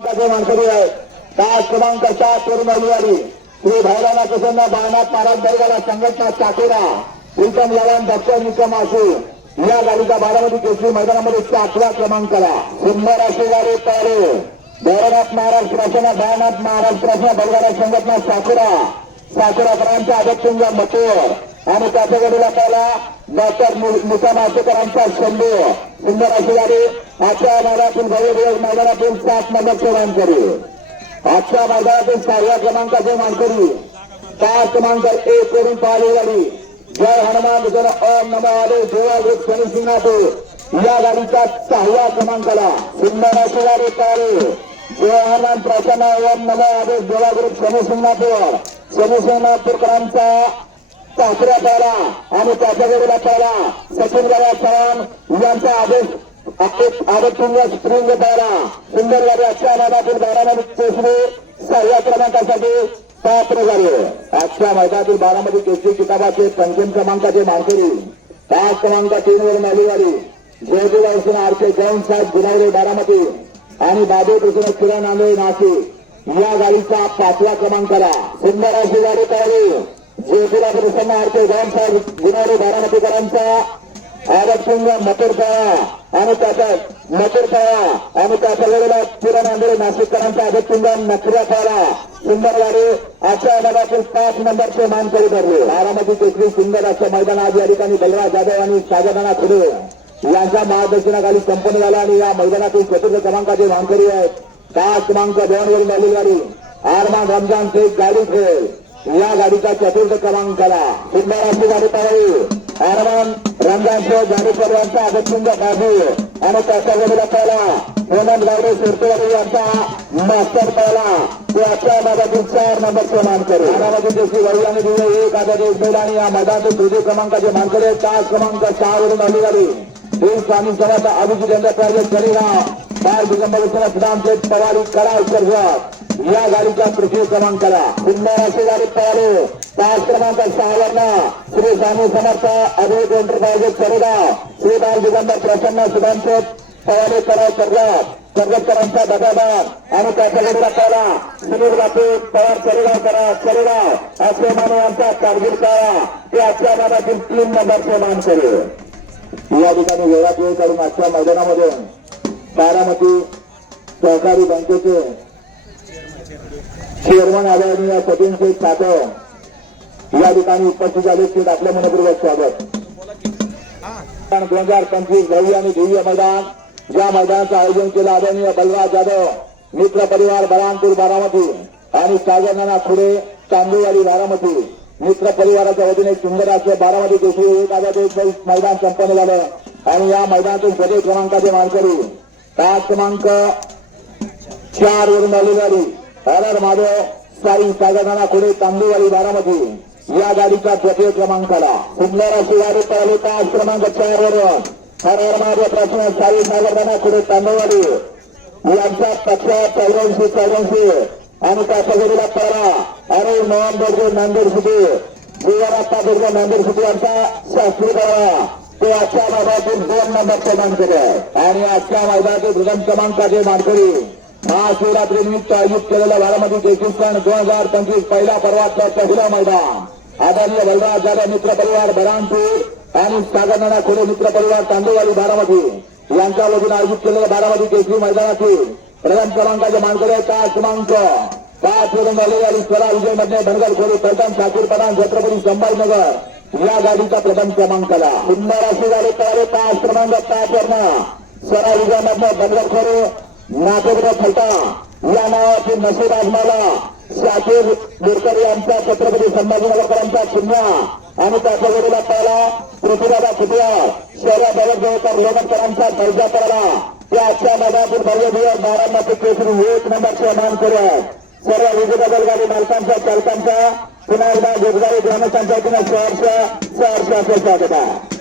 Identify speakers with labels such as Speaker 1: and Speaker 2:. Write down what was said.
Speaker 1: क्रमांकाचे मानकरी आहे तास क्रमांक सात तरुण आली श्री भैराना प्रसन्न बाळनाथ महाराज दर्गाला संघटना चाकोरा. प्रीतम लढण डॉक्टर निकम आशू. या गाडीचा बारामती केसरी मैदानामध्ये सातव्या क्रमांकाला. सुंदर असे गाडी पारे भैरनाथ महाराज प्रसन्न बाळनाथ महाराज प्रसन्न बलगाडा संघटना साकोरा साकोराकरांचा अध्यक्षिंग मथुर. आणि त्याच्या गाडीला पाहिला डॉक्टर मुसा मासेकरांचा शंभू सुंदर अशी गाडी आजच्या मैदानातून भव्य मैदानातून सात नंबरचे मानकरी आजच्या मैदानातून सहाव्या क्रमांकाचे मानकरी पाच क्रमांक एक करून पाहिली गाडी. जय हनुमान जन ओम नमो आले देवा शनी सिंगापूर या गाडीच्या सहाव्या क्रमांकाला सुंदर अशी गाडी पाहिली. जय हनुमान प्रसन्न ओम नमो आदेश देवा ग्रुप शनी सिंगापूर शनी सिंगणापूरकरांचा सासऱ्या पाहिला आणि त्याच्या गडीला पाहिला सचिन गाड्या चव्हाण यांचा आदेश आदतुंग स्प्रिंग पाहिला सुंदर गाडी आजच्या मैदानातील बारामती केसरी सहाव्या क्रमांकासाठी पात्र झाले आजच्या मैदानातील बारामती केसरी किताबाचे पंचम क्रमांकाचे मानकरी पाच क्रमांक तीन वर मालीवाडी ज्योतिबा हुसेन आरचे जैन साहेब गुनावरे बारामती आणि बाबू कृष्ण किरण आंबे नाशिक. या गाडीचा पाचव्या क्रमांकाला सुंदर अशी गाडी पाहिली ज्योतिबा प्रसन्न आरचे जैन साहेब बारामतीकरांचा आरक्षण मथुर आणि त्याचा मथुर आणि त्याच्या वेळेला किरण आंबे नाशिककरांचा आरक्षण नखऱ्यापाळा. सुंदरवाडी सुंदर गाडी आजच्या मैदानातील पाच नंबरचे मानकरी ठरले बारामती केसरी सुंदर असं मैदान आज या ठिकाणी बलराज जाधव आणि सागरनाना खुले. यांच्या मार्गदर्शनाखाली संपन्न झाला आणि या मैदानातील चतुर्थ क्रमांकाचे मानकरी आहेत. पाच क्रमांक दोनवरून आलेली गाडी आरमान रमजान शेख गाडी खेळ. या गाडीचा चतुर्थ क्रमांकाला सुंदर अशी गाडी पाहावी अरमान रमजान शेख यांचा अगतसिंग अगत्यंग बाजू आणि त्याच्या गाडीला पाहिला हेमंत गावडे सुरतेवाडी यांचा मास्टर पाहिला. तो आजच्या भागातील चार नंबरचे मानकरी बारामती देशी वडिलांनी दिले एक आता देश महिला आणि या मैदानातील तृतीय क्रमांकाचे मानकरी आहेत. तास क्रमांक सहा वरून आली गाडी. हे स्वामी सभाचा अभिजित यांचा कार्य शरीराव बाहेर दिगंबर विश्वनाथ रामचेत पवारी कडा उत्तर या गाडीच्या तृतीय क्रमांकाला सुंदर गाडी पळाले. पाच क्रमांक सहाव्यांना श्री स्वामी समर्थ अभिजित एंटरप्राइजेस चरेगाव श्री बाल दिगंबर प्रसन्न सुधांचेत पवारी कराव कर्जत. कर्जतकरांचा दगाबाग आणि त्याच्या गडीला सुनील बापू पवार करेगाव करा करेगाव असे मानव यांचा कारगिर काळा ते आजच्या भागातील तीन नंबरचे मान करेल या ठिकाणी वेळात वेळ करून आजच्या मैदानामधून बारामती सहकारी बँकेचे चेअरमन आदरणीय सचिन शेख जाधव या ठिकाणी उपस्थित झाले. ते आपल्या मनपूर्वक स्वागत. दोन हजार पंचवीस भव्य आणि दिव्य मैदान या मैदानाचं आयोजन केलं आदरणीय बलराज जाधव मित्र परिवार बरानपूर बारामती आणि सागरनाना खुडे तांदूळवाडी बारामती. मित्र परिवाराच्या वतीने सुंदर असं बारामती केसरी एक आझाद एक मैदान संपन्न झालं. आणि या मैदानातून सगळे क्रमांकाचे मानकरी पाच क्रमांक चार वरून आलेली गाडी हर माधव साई सागरनाना खुडे तांदूळवाडी बारामती. या गाडीच्या तृतीय क्रमांकाला सुंदर शिवारी गाडी पाच क्रमांक चार वर हर हर महादेव प्रश्न साई सागरनाना खुडे तांदूळवाडी यांचा पक्ष चौऱ्याऐंशी चौऱ्याऐंशी. आणि त्याच्या जोडीला पळा अरे मोहन बोर्गे नांदेड सिटी. जीवनात्ता बोर्गे नांदेड सिटी यांचा शास्त्री करावा ते आजच्या मैदानातील दोन नंबर क्रमांक आहे. आणि आजच्या मैदानातील प्रथम क्रमांकाचे मानकरी. महाशिवरात्री निमित्त आयोजित केलेला बारामती केसरी सण दोन हजार पंचवीस पहिला पर्वातला पहिला मैदान. आदरणीय बलराज जाधव मित्र परिवार बरानपूर आणि सागरनाना खोडे मित्र परिवार तांदूळवाडी बारामती यांच्या वतीनं आयोजित केलेल्या बारामती केसरी मैदानातील प्रथम क्रमांकाचे मानकरी आहे पाच क्रमांक पाच वरून झालेले आणि स्वरा विजयमध्ये धनगर खोडे प्रथम ठाकूर प्रधान छत्रपती संभाजीनगर या गाडीचा प्रथम क्रमांकाला. सुंदर अशी गाडी पळाली पाच क्रमांक पाच वरनं. स्वरा विजयमध्ये धनगर खोडे नागोदर फलटा या नावाची नशीब आजमाला. शाकीर बोरकर यांचा छत्रपती संभाजीनगरकरांचा चिन्हा. आणि त्याच्या वेळेला पाहिला पृथ्वीराजा खुटियार शहरा दगडदेवकर लोणकरांचा दर्जा पडला. त्या आजच्या भागातील भव्य दिवस बारामती केसरी एक नंबरचे मान करूयात. सर्व विजेता बैलगाडी मालकांच्या चालकांचा पुन्हा एकदा गोगदारी ग्रामपंचायतीनं सहर्ष सहर्ष असं स्वागत आहे.